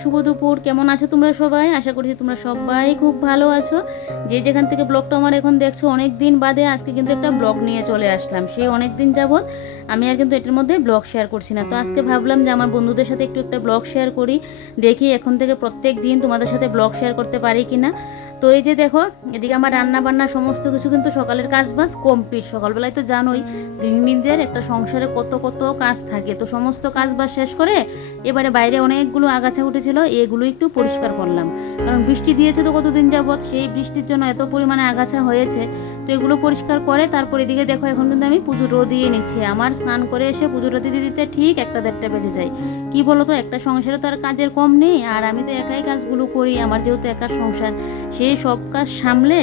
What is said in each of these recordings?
শুভ দুপুর। কেমন আছো তোমরা সবাই? আশা করছি তোমরা সবাই খুব ভালো আছো। যে যেখান থেকে ব্লগটা আমার এখন দেখছো, অনেক দিন বাদে আজকে কিন্তু একটা ব্লগ নিয়ে চলে আসলাম। সেই অনেক দিন যাবৎ আমি আর কিন্তু এটার মধ্যে ব্লগ শেয়ার করছি না। তো আজকে ভাবলাম যে আমার বন্ধুদের সাথে একটু একটা ব্লগ শেয়ার করি, দেখি এখন থেকে প্রত্যেক দিন তোমাদের সাথে ব্লগ শেয়ার করতে পারি কি না। তো এই যে দেখো, এদিকে আমার রান্না বান্না সমস্ত কিছু কিন্তু সকালের কাজ বাজ কমপ্লিট। সকালবেলায় তো জানোই গৃহিণীদের একটা সংসারে কত কত কাজ থাকে, তো সমস্ত কাজ বাজ শেষ করে এবারে বাইরে অনেকগুলো আগাছা উঠেছিল, এগুলো একটু পরিষ্কার করলাম। কারণ বৃষ্টি দিয়েছে তো কতদিন যাবৎ, সেই বৃষ্টির জন্য এত পরিমাণে আগাছা হয়েছে। তো এগুলো পরিষ্কার করে তারপর এদিকে দেখো এখন কিন্তু আমি পুজো দিয়ে নিচ্ছি। আমার স্নান করে এসে পুজোটা দিতে দিতে ঠিক 1-1:30 বেজে যায়। কি বলো তো, একটা সংসারে তো আর কাজের কম নেই, আর আমি তো একাই কাজগুলো করি। আমার যেহেতু একার সংসার, সেই সব কাজ সামলে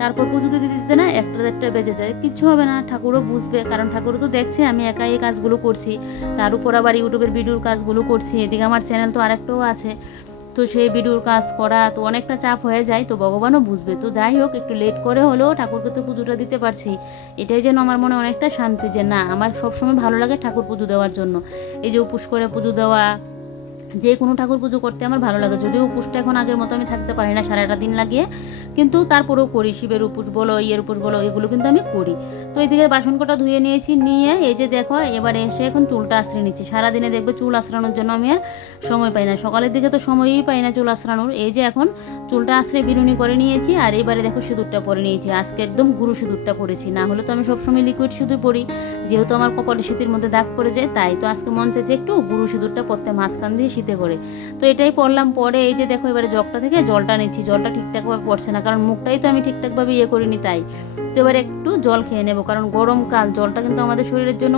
তারপর পুজো দিতে দিতে না 1-1:30 বেজে যায়। কিচ্ছু হবে না, ঠাকুরও বুঝবে, কারণ ঠাকুরও তো দেখছে আমি একাই এই কাজগুলো করছি। তার উপর আবার ইউটিউবের ভিডিওর কাজগুলো করছি, এদিকে আমার চ্যানেল তো আরেকটাও আছে। তো সেই ভিডিওর কাজ করা তো অনেকটা চাপ হয়ে যায়, তো ভগবানও বুঝবে। তো যাই হোক, একটু লেট করে হলেও ঠাকুরকে তো পুজোটা দিতে পারছি, এটাই যেন আমার মনে অনেকটা শান্তি, যে না আমার সবসময় ভালো লাগে ঠাকুর পুজো দেওয়ার জন্য। এই যে উপোস করে পুজো দেওয়া, যে কোনো ঠাকুর পুজো করতে আমার ভালো লাগে। যদিও উপোসটা এখন আগের মতো আমি থাকতে পারি না সারাটা দিন লাগিয়ে, কিন্তু তারপরেও করি। শিবের উপোস বলো, ইয়ের উপোস বলো, এগুলো কিন্তু আমি করি। তো এইদিকে বাসন কটা ধুয়ে নিয়েছি, নিয়ে এই যে দেখো এবারে এসে এখন চুলটা আশ্রয় নিচ্ছি। সারাদিনে দেখবে চুল আশ্রানোর জন্য আমি আর সময় পাই না, সকালের দিকে তো সময়ই পাই না চুল আশ্রানোর। এই যে এখন চুলটা আশ্রয় বিনুনি করে নিয়েছি, আর এবারে দেখো সিঁদুরটা পরে নিয়েছি। আজকে একদম গুরু সিঁদুরটা পরেছি, না হলে তো আমি সবসময় লিকুইড সিঁদুর পরি, যেহেতু আমার কপালে শীতের মধ্যে দাগ পড়ে যায়। তাই তো আজকে মন চাইছে একটু গুরু সিঁদুরটা পরতে, মাঝখান দিয়ে শীতে করে। তো এটাই পরলাম। পরে এই যে দেখো এবারে জগটা থেকে জলটা নিচ্ছি। জলটা ঠিকঠাকভাবে পড়ছে না, কারণ মুখটাই তো আমি ঠিকঠাকভাবে করিনি। তাই তো এবারে একটু জল খেয়ে নেবো, কারণ গরমকাল, জলটা কিন্তু আমাদের শরীরের জন্য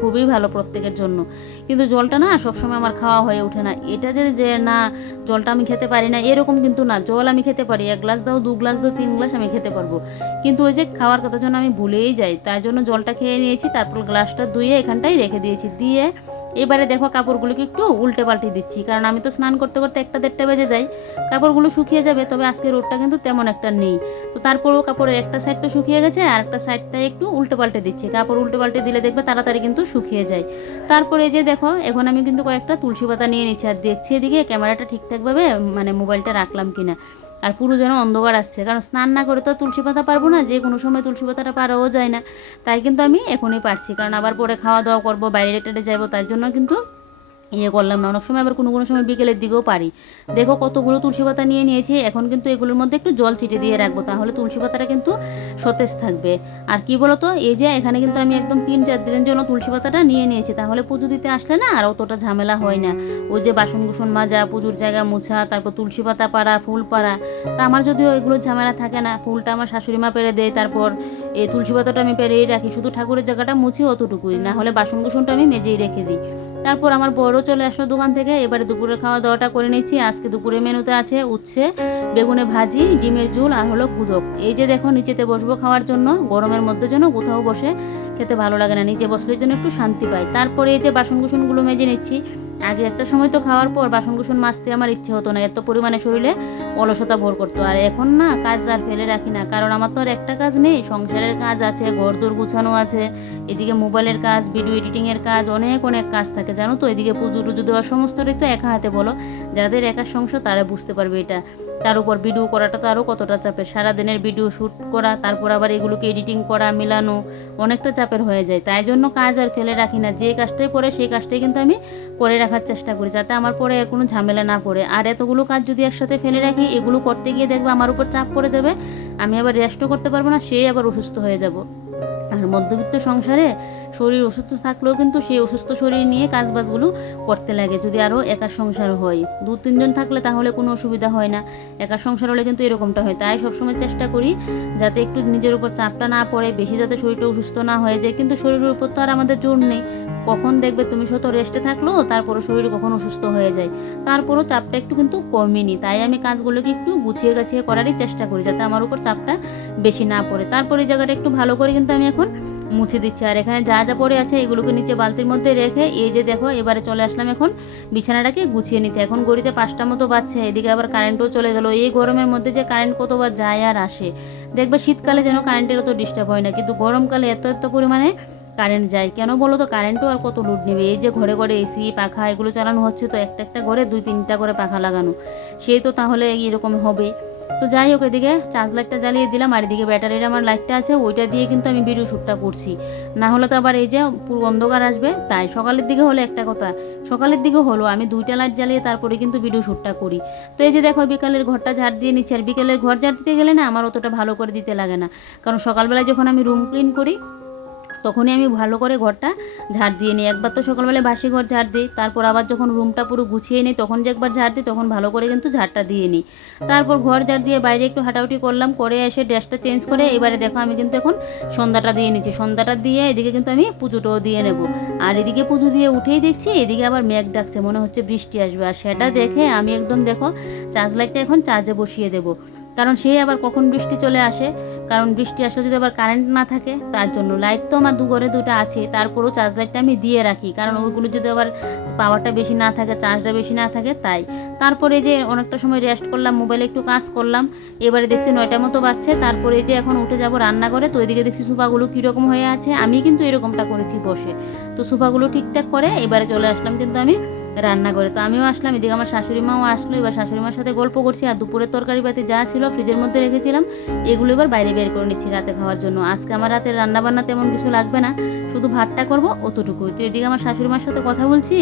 খুবই ভালো প্রত্যেকের জন্য। কিন্তু জলটা না সবসময় আমার খাওয়া হয়ে ওঠে না। এটা যে যে না জলটা আমি খেতে পারি না এরকম কিন্তু না, জল আমি খেতে পারি। 1 গ্লাস দাও, 2 গ্লাস দাও, 3 গ্লাস আমি খেতে পারবো, কিন্তু ওই যে খাওয়ার কথা জন্য আমি ভুলেই যাই। তাই জন্য জলটা খেয়ে নিয়েছি, তারপর গ্লাসটা ধুয়ে এখানটাই রেখে দিয়েছি। দিয়ে এবারে দেখো কাপড়গুলোকে একটু উল্টে পাল্টে দিচ্ছি, কারণ আমি তো স্নান করতে করতে 1-1:30 বেজে যায়। কাপড়গুলো শুকিয়ে যাবে, তবে আজকে রোদটা কিন্তু তেমন একটা নেই। তো তারপরেও কাপড়ের একটা সাইড তো শুকিয়ে গেছে, আর একটা সাইডটাই একটু উল্টে পাল্টে দিচ্ছি। কাপড় উল্টে পাল্টে দিলে দেখবে তাড়াতাড়ি কিন্তু শুকিয়ে যায়। তারপরে যে দেখো এখন আমি কিন্তু কয়েকটা তুলসী পাতা নিয়ে নিচ্ছি, আর দেখছি এদিকে ক্যামেরাটা ঠিকঠাকভাবে মানে মোবাইলটা রাখলাম কিনা। আর পুরো যেন অন্ধকার আসছে, কারণ স্নান না করে তো তুলসী পাতা পারবো না, যে কোনো সময় তুলসী পাতাটা পারাও যায় না। তাই কিন্তু আমি এখনই পারছি, কারণ আবার পরে খাওয়া দাওয়া করবো, বাইরে টেটে যাবো, তার জন্য কিন্তু করলাম না। অনেক সময় আবার কোনো কোনো সময় বিকেলের দিকেও পারি। দেখো কতগুলো তুলসী পাতা নিয়ে নিয়েছি, এখন কিন্তু এগুলোর মধ্যে একটু জল ছিটে দিয়ে রাখবো, তাহলে তুলসী পাতাটা কিন্তু সতেজ থাকবে। আর কি বলতো, এই যে এখানে কিন্তু আমি একদম 3-4 দিনের জন্য তুলসী পাতাটা নিয়ে নিয়েছি, তাহলে পুজো দিতে আসলে না আর অতটা ঝামেলা হয় না। ওই যে বাসন কুসন মাজা, পুজোর জায়গা মোছা, তারপর তুলসী পাতা পাড়া, ফুল পাড়া। তা আমার যদিও এগুলো ঝামেলা থাকে না, ফুলটা আমার শাশুড়ি মা পেরে দেয়, তারপর এই তুলসী পাতাটা আমি পেরেই রাখি, শুধু ঠাকুরের জায়গাটা মুছি অতটুকুই, না হলে বাসন কুসনটা আমি মেজেই রেখে দিই। তারপর আমার বড় চলে আসলো দোকান থেকে। এবারে দুপুরের খাওয়া দাওয়াটা করে নিচ্ছি। আজকে দুপুরের মেনুতে আছে উচ্ছে, বেগুনে ভাজি, ডিমের ঝোল, আর হলো গুদক। এই যে দেখো নিচেতে বসবো খাওয়ার জন্য, গরমের মধ্যে যেন কোথাও বসে খেতে ভালো লাগে না, নিচে বসলে যেন একটু শান্তি পাই। তারপরে এই যে বাসন কুসনগুলো মেজে নিচ্ছি। আগে একটা সময় তো খাওয়ার পর বাসন কুসন মাজতে আমার ইচ্ছে হতো না, এত পরিমাণে শরীরে অলসতা ভর করতো। আর এখন না কাজ আর ফেলে রাখি না, কারণ আমার তো আর একটা কাজ নেই, সংসারের কাজ আছে, ঘরদোর গুছানো আছে, এদিকে মোবাইলের কাজ, ভিডিও এডিটিংয়ের কাজ, অনেক অনেক কাজ থাকে জানো তো। এদিকে পুজো টুজো দেওয়ার সমস্তটাই তো একা হাতে বলো, যাদের একা সংসার তারা বুঝতে পারবে এটা। তার উপর ভিডিও করাটা তো আরও কতটা চাপের, সারাদিনের ভিডিও শ্যুট করা, তারপর আবার এগুলোকে এডিটিং করা, মিলানো, অনেকটা চাপের হয়ে যায়। তাই জন্য কাজ আর ফেলে রাখি না, যে কাজটাই পড়ে সেই কাজটাই কিন্তু আমি করে রাখার চেষ্টা করি, যাতে আমার পরে এর কোনো ঝামেলা না পড়ে। আর এতগুলো কাজ যদি একসাথে ফেলে রাখি, এগুলো করতে গিয়ে দেখবে আমার উপর চাপ পড়ে যাবে, আমি আবার রেস্টও করতে পারবো না, সেই আবার অসুস্থ হয়ে যাব। আর মধ্যবিত্ত সংসারে শরীর অসুস্থ থাকলেও কিন্তু সেই অসুস্থ শরীর নিয়ে কাজবাজগুলো করতে লাগে। যদি আরও একার সংসার হয়, 2-3 জন থাকলে তাহলে কোনো অসুবিধা হয় না, একার সংসার হলে কিন্তু এরকমটা হয়। তাই সবসময় চেষ্টা করি যাতে একটু নিজের উপর চাপটা না পড়ে, বেশি যাতে শরীরটা অসুস্থ না হয়ে যায়। কিন্তু শরীরের উপর তো আর আমাদের জোর নেই, কখন দেখবে তুমি শত রেস্টে থাকলেও তারপরও শরীর কখন অসুস্থ হয়ে যায়। তারপরও চাপটা একটু কিন্তু কমই নি, তাই আমি কাজগুলোকে একটু গুছিয়ে গাছিয়ে করারই চেষ্টা করি, যাতে আমার উপর চাপটা বেশি না পড়ে। তারপরে এই জায়গাটা একটু ভালো করে কিন্তু আমি এখন মুছে দিচ্ছি। আর এখানে যা যা পড়ে আছে এগুলোকে নিচে বালতির মধ্যে রেখে এই যে দেখো এবারে চলে আসলাম এখন বিছানাটাকে গুছিয়ে নিতে। এখন গড়িতে 5টা মতো বাজছে, এদিকে আবার কারেন্টও চলে গেল। এই গরমের মধ্যে যে কারেন্ট কতবার যায় আর আসে, দেখবে শীতকালে যেন কারেন্টের অত ডিস্টার্ব হয় না, কিন্তু গরমকালে এত এত পরিমাণে কারেন্ট যায়। কেন বলো তো, কারেন্টও আর কত লোড নেবে, এই যে ঘরে ঘরে এসি পাখা এগুলো চালানো হচ্ছে, তো একটা একটা ঘরে 2-3টা করে পাখা লাগানো, সেই তো তাহলে এরকম হবে। তো যাই হোক, এদিকে চার্জ লাইটটা জ্বালিয়ে দিলাম, আর এদিকে ব্যাটারির আমার লাইটটা আছে, ওইটা দিয়ে কিন্তু আমি ভিডিও শ্যুটটা করছি। না হলে তো আবার এই যে পুরো অন্ধকার আসবে। তাই সকালের দিকে হলে একটা কথা, সকালের দিকে হলো আমি 2টা লাইট জ্বালিয়ে তারপরে কিন্তু ভিডিও শ্যুটটা করি। তো এই যে দেখো বিকালের ঘরটা ঝাড় দিয়ে নিচ্ছি, আর বিকালের ঘর ঝাড় দিতে গেলে না আমার অতটা ভালো করে দিতে লাগে না, কারণ সকালবেলায় যখন আমি রুম ক্লিন করি তখনই আমি ভালো করে ঘরটা ঝাড় দিয়ে নিই। একবার তো সকালবেলায় বাসি ঘর ঝাড় দিই, তারপর আবার যখন রুমটা পুরো গুছিয়ে নিই তখন যে একবার ঝাড় দিই, তখন ভালো করে কিন্তু ঝাড়টা দিয়ে নিই। তারপর ঘর ঝাড় দিয়ে বাইরে একটু হাঁটাউটি করলাম, করে এসে ড্রেসটা চেঞ্জ করে এবারে দেখো আমি কিন্তু এখন সন্ধ্যাটা দিয়ে নিচ্ছি। সন্ধ্যাটা দিয়ে এদিকে কিন্তু আমি পুজোটাও দিয়ে নেব। আর এদিকে পুজো দিয়ে উঠেই দেখছি এদিকে আবার মেঘ ডাকছে, মনে হচ্ছে বৃষ্টি আসবে। আর সেটা দেখে আমি একদম দেখো চার্জ লাইটটা এখন চার্জে বসিয়ে দেবো, কারণ সেই আবার কখন বৃষ্টি চলে আসে, কারণ বৃষ্টি আসলে যদি আবার কারেন্ট না থাকে, তার জন্য লাইট তো আমার ঘরে 2টা আছে, তারপরেও চার্জ লাইটটা আমি দিয়ে রাখি, কারণ ওইগুলো যদি আবার পাওয়ারটা বেশি না থাকে, চার্জটা বেশি না থাকে তাই। তারপরে যে অনেকটা সময় রেস্ট করলাম, মোবাইলে একটু কাজ করলাম, এবারে দেখছি 9টার মতো বাজছে। তারপরে যে এখন উঠে যাব রান্নাঘরে, তো ওইদিকে দেখছি সোফাগুলো কীরকম হয়ে আছে, আমি কিন্তু এরকমটা করেছি বসে, তো সোফাগুলো ঠিকঠাক করে এবারে চলে আসলাম কিন্তু আমি রান্নাঘরে। তো আমিও আসলাম, এদিকে আমার শাশুড়ি মাও আসলো, এবার শাশুড়ি মার সাথে গল্প করছি, আর দুপুরের তরকারি পাতি যা ছিল ফ্রিজের মধ্যে রেখেছিলাম এগুলো এবার বাইরে বের করে নিচ্ছি রাতে খাওয়ার জন্য। আজকে আমার রাতের রান্নাবান্না তেমন কিছু লাগবে না, শুধু ভাতটা করবো অতটুকুই। তো এদিকে আমার শাশুড়ি মার সাথে কথা বলছি,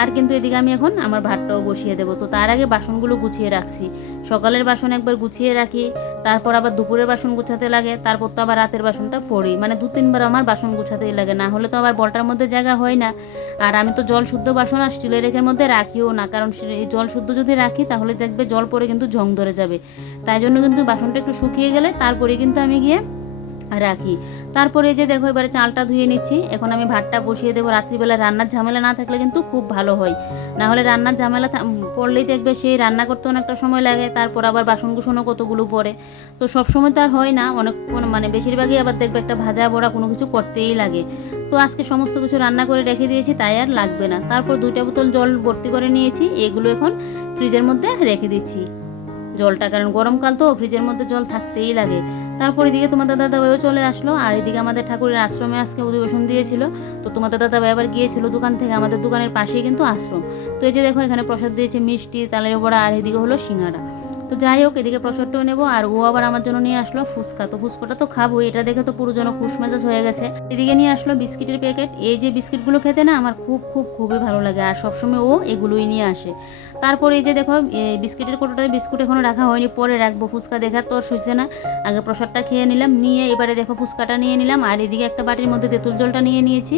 আর কিন্তু এদিকে আমি এখন আমার ভাতটাও বসিয়ে দেবো। তো তার আগে বাসনগুলো গুছিয়ে রাখছি, সকালের বাসন একবার গুছিয়ে রাখি, তারপর আবার দুপুরের বাসন গুছাতে লাগে, তারপর তো আবার রাতের বাসনটা পড়ি, মানে 2-3বার আমার বাসন গুছাতেই লাগে, না হলে তো আবার বলটার মধ্যে জায়গা হয় না। আর আমি তো জল শুদ্ধ বাসন আর স্টিলের রেখের মধ্যে রাখিও না, কারণ জল শুদ্ধ যদি রাখি তাহলে দেখবে জল পরে কিন্তু জং ধরে যাবে, তাই জন্য কিন্তু বাসনটা একটু শুকিয়ে গেলে তারপরে কিন্তু আমি গিয়ে রাখি। তারপরে এই যে দেখো এবারে চালটা ধুয়ে নিচ্ছি, এখন আমি ভাতটা বসিয়ে দেবো। রাত্রিবেলা রান্নার ঝামেলা না থাকলে কিন্তু খুব ভালো হয়, না হলে রান্নার ঝামেলা পড়লেই দেখবে সেই রান্না করতে অনেকটা সময় লাগে, তারপর আবার বাসন কুসনও কতগুলো পড়ে, তো সব সময় তো আর হয় না, অনেক মানে বেশিরভাগই আবার দেখবে একটা ভাজা বড়া কোনো কিছু করতেই লাগে। তো আজকে সমস্ত কিছু রান্না করে রেখে দিয়েছি, তাই আর লাগবে না। তারপর 2টা বোতল জল ভর্তি করে নিয়েছি, এগুলো এখন ফ্রিজের মধ্যে রেখে দিচ্ছি জলটা, কারণ গরমকাল তো ফ্রিজের মধ্যে জল থাকতেই লাগে। তারপর এদিকে তোমাদের দাদাভাইও চলে আসলো, আর এদিকে আমাদের ঠাকুরের আশ্রমে আজকে অধিবেশন দিয়েছিল, তো তোমাদের দাদাভাই আবার গিয়েছিল দোকান থেকে, আমাদের দোকানের পাশেই কিন্তু আশ্রম। তো এই যে দেখো এখানে প্রসাদ দিয়েছে মিষ্টি, তালের বড়া, আর এদিকে হলো সিঙ্গাড়া। তো যাই হোক এদিকে প্রসাদটাও নেবো, আর ও আবার আমার জন্য নিয়ে আসলো ফুচকা, তো ফুচকাটা তো খাবো, এটা দেখে তো পুরো যেন খুশ মেজাজ হয়ে গেছে। এদিকে নিয়ে আসলো বিস্কিটের প্যাকেট, এই যে বিস্কিটগুলো খেতে না আমার খুবই ভালো লাগে, আর সবসময় ও এগুলোই নিয়ে আসে। তারপর এই যে দেখো বিস্কিটের কোটোটায় বিস্কুট এখনো রাখা হয়নি, পরে রাখবো, ফুচকা দেখা তো আর সইছে না, আগে প্রসাদটা খেয়ে নিলাম, নিয়ে এবারে দেখো ফুচকাটা নিয়ে নিলাম, আর এদিকে একটা বাটির মধ্যে তেঁতুল জলটা নিয়ে নিয়েছি,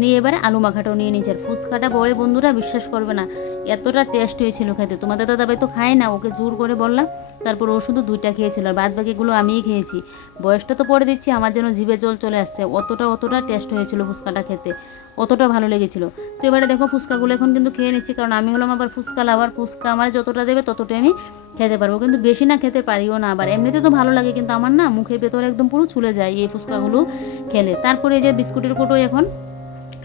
নিয়ে এবারে আলু মাখাটাও নিয়ে নিয়েছি। আর ফুচকাটা বড়ে বন্ধুরা বিশ্বাস করবে না এতটা টেস্ট হয়েছিল খেতে, তোমাদের দাদাভাই তো খায় না, ওকে জোর করে বললাম, তারপর ও শুধু 2টা খেয়েছিল, আর বাদ বাকিগুলো আমিই খেয়েছি। বয়সটা তো পরে দিচ্ছি, আমার যেন জিভে জল চলে আসছে, অতটা টেস্ট হয়েছিল ফুচকাটা খেতে, অতটা ভালো লেগেছিল। তো এবারে দেখো ফুচকাগুলো এখন কিন্তু খেয়ে নিচ্ছি, কারণ আমি হলাম আবার ফুচকা লাভার, ফুচকা আমার যতটা দেবে ততটাই আমি খেতে পারবো, কিন্তু বেশি না খেতে পারিও না, আবার এমনিতে তো ভালো লাগে, কিন্তু আমার না মুখের ভেতরে একদম পুরো চলে যায় এই ফুচকাগুলো খেলে। তারপরে এই যে বিস্কুটের কোটো এখন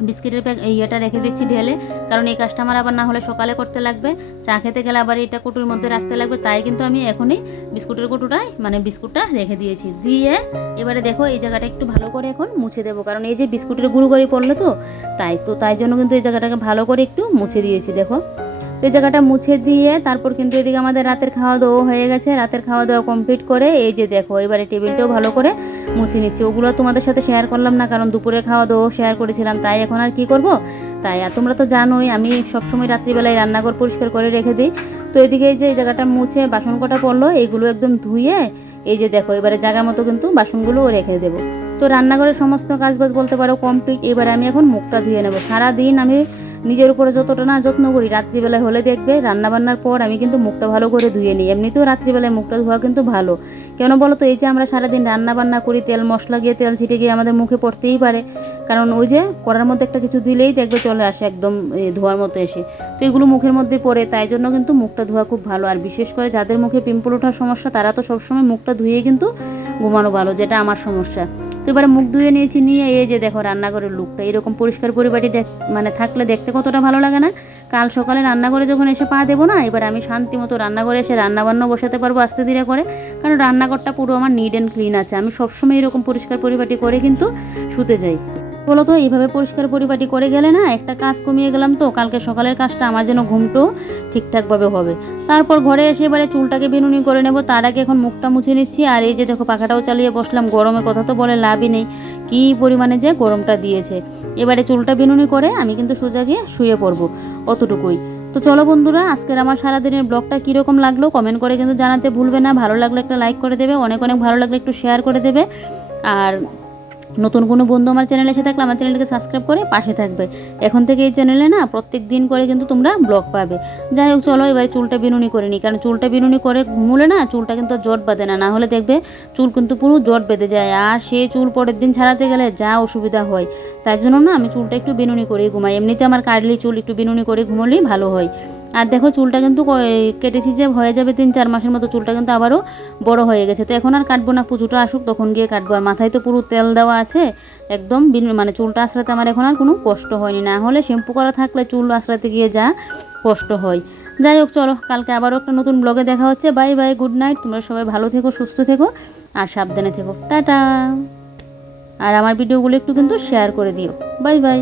বিস্কিটের ইয়েটা রেখে দিচ্ছি ঢেলে, কারণ এই কাজটা আমার আবার না হলে সকালে করতে লাগবে, চা খেতে গেলে আবার এটা কোটোর মধ্যে রাখতে লাগবে, তাই কিন্তু আমি এখনই বিস্কুটের কোটোটায় মানে বিস্কুটটা রেখে দিয়েছি। দিয়ে এবারে দেখো এই জায়গাটা একটু ভালো করে এখন মুছে দেবো, কারণ এই যে বিস্কুটের গুঁড়ো পড়লো তো তাই জন্য কিন্তু এই জায়গাটাকে ভালো করে একটু মুছে দিয়েছি। দেখো তো এই জায়গাটা মুছে দিয়ে তারপর কিন্তু এদিকে আমাদের রাতের খাওয়া দাওয়া হয়ে গেছে, রাতের খাওয়া দাওয়া কমপ্লিট করে এই যে দেখো এবারে টেবিলটাও ভালো করে মুছে নিচ্ছি। ওগুলো তোমাদের সাথে শেয়ার করলাম না, কারণ দুপুরে খাওয়া দাওয়া শেয়ার করেছিলাম, তাই এখন আর কি করব, তাই আর তোমরা তো জানোই আমি সবসময় রাত্রিবেলায় রান্নাঘর পরিষ্কার করে রেখে দিই। তো এদিকে এই যে এই জায়গাটা মুছে বাসন কটা পড়লো, এইগুলো একদম ধুয়ে এই যে দেখো এবারে জায়গা মতো কিন্তু বাসনগুলোও রেখে দেবো। তো রান্নাঘরের সমস্ত কাজবাজ বলতে পারো কমপ্লিট। এবারে আমি এখন মুখটা ধুয়ে নেবো। সারাদিন আমি নিজের উপরে যতটা না যত্ন করি, রাত্রিবেলায় হলে দেখবে রান্নাবান্নার পর আমি কিন্তু মুখটা ভালো করে ধুয়ে নিই। এমনিতেও রাত্রিবেলায় মুখটা ধোয়া কিন্তু ভালো, কেন বলো তো, এই যে আমরা সারাদিন রান্নাবান্না করি, তেল মশলা গিয়ে তেল ছিটে গিয়ে আমাদের মুখে পড়তেই পারে, কারণ ওই যে কড়ার মধ্যে একটা কিছু দিলেই দেখবে চলে আসে একদম ধোয়ার মতো এসে, তো এগুলো মুখের মধ্যে পড়ে, তাই জন্য কিন্তু মুখটা ধোয়া খুব ভালো। আর বিশেষ করে যাদের মুখে পিম্পল ওঠার সমস্যা তারা তো সবসময় মুখটা ধুয়েই কিন্তু ঘুমানো ভালো, যেটা আমার সমস্যা। তো এবারে মুখ ধুয়ে নিয়েছি, নিয়ে এই যে দেখো রান্নাঘরের লুকটা এরকম পরিষ্কার পরিপাটি মানে থাকলে দেখতে কতটা ভালো লাগে না। কাল সকালে রান্নাঘরে যখন এসে পা দেবো না, এবার আমি শান্তি মতো রান্নাঘরে এসে রান্নাবান্না বসাতে পারবো আস্তে ধীরে করে, কারণ রান্নাঘরটা পুরো আমার নিট অ্যান্ড ক্লিন আছে। আমি সবসময় এরকম পরিষ্কার পরিপাটি করে কিন্তু শুতে যাই। বলো তো এইভাবে পরিষ্কার পরিপাটি করে গেলে না একটা কাজ কমিয়ে গেলাম, তো কালকে সকালের কাজটা আমার যেন ঘুমটো ঠিকঠাকভাবে হবে। তারপর ঘরে এসে এবারে চুলটাকে বিনুনি করে নেব, তার আগে এখন মুখটা মুছে নিচ্ছি। আর এই যে দেখো পাখাটাও চালিয়ে বসলাম, গরমের কথা তো বলে লাভই নেই, কী পরিমাণে যে গরমটা দিয়েছে। এবারে চুলটা বিনুনি করে আমি কিন্তু সোজা গিয়ে শুয়ে পড়বো, অতটুকুই। তো চলো বন্ধুরা, আজকের আমার সারাদিনের ব্লগটা কীরকম লাগলো কমেন্ট করে কিন্তু জানাতে ভুলবে না। ভালো লাগলে একটা লাইক করে দেবে, অনেক অনেক ভালো লাগলে একটু শেয়ার করে দেবে। আর নতুন কোনো বন্ধু আমার চ্যানেলে এসে থাকলে আমার চ্যানেলটাকে সাবস্ক্রাইব করে পাশে থাকবে। এখন থেকে এই চ্যানেলে না প্রত্যেক দিন করে কিন্তু তোমরা ব্লগ পাবে। যাই হোক চলো এবারে চুলটা বিনুনি করে নিই, কারণ চুলটা বিনুনি করে ঘুমোলে না চুলটা কিন্তু জট বাঁধে না, না হলে দেখবে চুল কিন্তু পুরো জট বেঁধে যায়, আর সেই চুল পরের দিন ছাড়াতে গেলে যা অসুবিধা হয়। তার জন্য না আমি চুলটা একটু বিনুনি করেই ঘুমাই, এমনিতে আমার কাটলি চুল একটু বিনুনি করে ঘুমোলেই ভালো হয়। আর দেখো চুলটা কিন্তু কেটেছি যে হয়ে যাবে 3-4 মাসের মতো, চুলটা কিন্তু আবারও বড় হয়ে গেছে। তো এখন আর কাটবো না, পুজোটা আসুক তখন গিয়ে কাটবো। আর মাথায় তো পুরো তেল দেওয়া আছে, একদম মানে চুলটা আঁচড়াতে আমার এখন আর কোনো কষ্ট হয়নি, না হলে শ্যাম্পু করা থাকলে চুল আঁচড়াতে গিয়ে যা কষ্ট হয়। যাই হোক চলো, কালকে আবারও একটা নতুন ব্লগে দেখা হচ্ছে। Bye bye, good night. তোমরা সবাই ভালো থেকো, সুস্থ থেকো আর সাবধানে থেকো। টাটা। আর আমার ভিডিওগুলো একটু কিন্তু শেয়ার করে দিও। Bye bye.